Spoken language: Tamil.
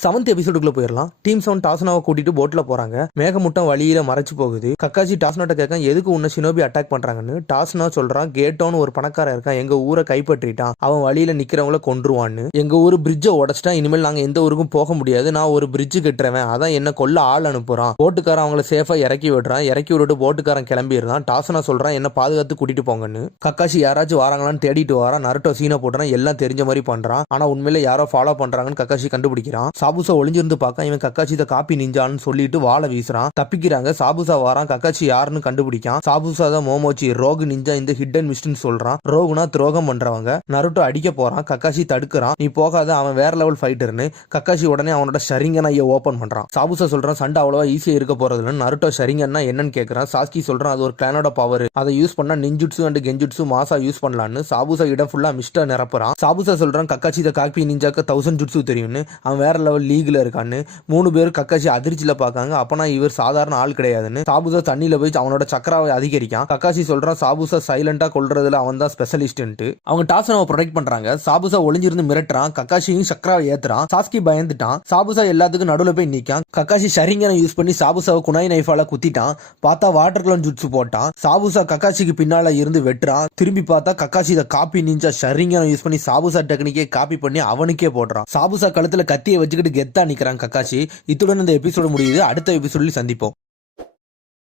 7th எபிசோடுக்குள்ள போயிடலாம். டீம் 7 டாஸ்னாவை கூட்டிட்டு போட்ல போறாங்க. மேகமூட்டம் வழியில மறைச்சு போகுது. கக்காஷி டாஸ்னாட்ட கேட்க எதுக்கு உன்ன ஷினோபி அட்டாக் பண்றாங்கன்னு. டாஸ்னா சொல்றான், கேட்டோன்னு ஒரு பணக்காரன் இருக்கான், எங்க ஊரை கைப்பற்றிட்டான், அவன் வழியில நிக்கிறவங்கள கொன்றுவான்னு. எங்க ஊர் பிரிட்ஜை உடச்சிட்டான், இனிமேல் நாங்க எந்த ஊருக்கும் போக முடியாது, நான் ஒரு பிரிட்ஜ் கட்டுறவன், அதான் என்ன கொல்ல ஆள் அனுப்புறான். போட்டுக்காரன் அவங்கள சேஃபா இறக்கி விடுறான். இறக்கி விட்டுட்டு போட்டுக்காரன் கிளம்பிடுறான். டாஸ்னா சொல்றான், என்ன பாதுகாத்து கூட்டிட்டு போங்கன்னு. கக்காஷி யாராச்சும் வராங்களான்னு தேடிட்டு வரான். நருட்டோ சீனை போட்டுறான், எல்லாம் தெரிஞ்ச மாதிரி பண்றான். ஆனா உண்மையில யாரோ ஃபாலோ பண்றாங்கன்னு கக்காஷி கண்டுபிடிக்கிறான். சாபுசா ஒளிஞ்சிருந்து பார்க்க இவன் கக்காச்சி இதை காப்பி நிஞ்சான்னு சொல்லிட்டு வாழை வீசுறான். தப்பிக்கிறாங்க. சாபுசா வாரான். கக்காச்சி யாருன்னு கண்டுபிடிக்கான். சாபுசா தான் மோமோச்சி ரோகு நிஞ்சா இந்த ஹிடன் மிஸ்ட்னு சொல்றான். ரோகுனா துரோகம் பண்றவங்க. நருட்டோ அடிக்க போறான். கக்காச்சி தடுக்கிறான். நீ போகாத, அவன் வேற லெவல் ஃபைட்டர்னு. கக்காச்சி உடனே அவனோட ஷரிங்கன் ஐய ஓபன் பண்றான். சாபுசா சொல்றான், சண்டை அவ்வளவா ஈஸியா இருக்க போறதுன்னு. நருட்டோ ஷரிங்கன்னா என்னன்னு கேட்கறான். சாஸ்கி சொல்றான், அது ஒரு கிளானோட பவர், அதை யூஸ் பண்ணா நிஞ்சுட்சு அண்ட் கெஞ்சுட்சு மாசா யூஸ் பண்ணலான்னு. சாபுசா இடம் ஃபுல்லா மிஸ்டா நிரப்புறான். சாபுசா சொல்றான், கக்காச்சி இதை காப்பி நிஞ்சாக்க 1000 ஜுட்சு தெரியும்னு. அவன் வேற லெவல் லீக்ல இருக்கான்னு. 3 பேர் கக்காச்சி அதிர்ச்சியில பாக்காங்க. அப்பனா இவர் சாதாரண ஆள் கிடையாதுன்னு. சாபுசா தண்ணியில போய் அவனோட சக்கராவை அதிகரிக்கான். கக்காச்சி சொல்றான், சாபுசா சைலண்டா கொல்றதுல அவன் தான் ஸ்பெஷலிஸ்ட். அவங்க டாஸ்னாவை ப்ரொடெக்ட் பண்றாங்க. சாபுசா ஒளிஞ்சிருந்து மிரட்டுறான். கக்காசியும் சக்கராவை ஏத்துறான். சாஸ்கி பயந்துட்டான். சாபுசா எல்லாத்துக்கும் நடுவுல போய் நிக்கான். கக்காசி ஷரிங்கனை யூஸ் பண்ணி சாபுசாவை குனாய் நைஃபால குத்திட்டான். பார்த்தா வாட்டர் கிளோன் ஜுட்சு போட்டான். சாபுசா கக்காசிக்கு பின்னால இருந்து வெட்டுறான். திரும்பி பார்த்தா கக்காசி இதை காப்பி நிஞ்சா ஷரிங்கனை யூஸ் பண்ணி சாபுசா டெக்னிக்கே காப்பி பண்ணி அவனுக்கே போடுறான். சாபுசா கழுத்துல கத்தியை வச்சுக்கிட்டு கெத்தா நிக்கிறான் கக்காசி. இத்துடன் இந்த எபிசோடு முடியுது. அடுத்த எபிசோடில் சந்திப்போம்.